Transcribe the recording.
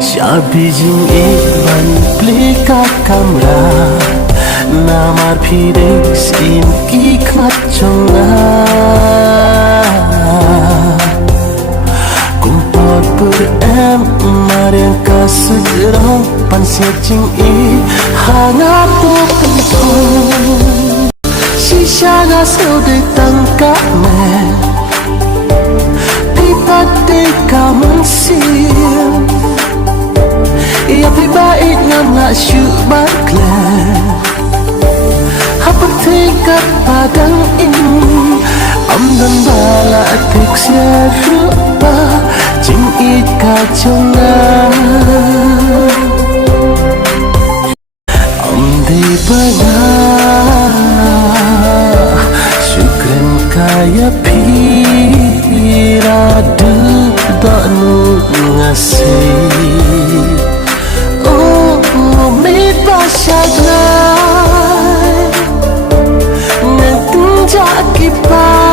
Syabi jing iban plika kamra Namar pire sin ki kachonga Kumpot per em mareng kasegerong Pan jing i hangat tu pentong Shisha ga seu de tangka me Pipat de kamang sim Ia pribait ngam ngak syuk baklan Hapat tingkat padang ini Am dan bala atik siarupa Jing it kajonga Am di bana Syukran kaya piradu Tak nu ngasih Syaglan Nang tunjak kipas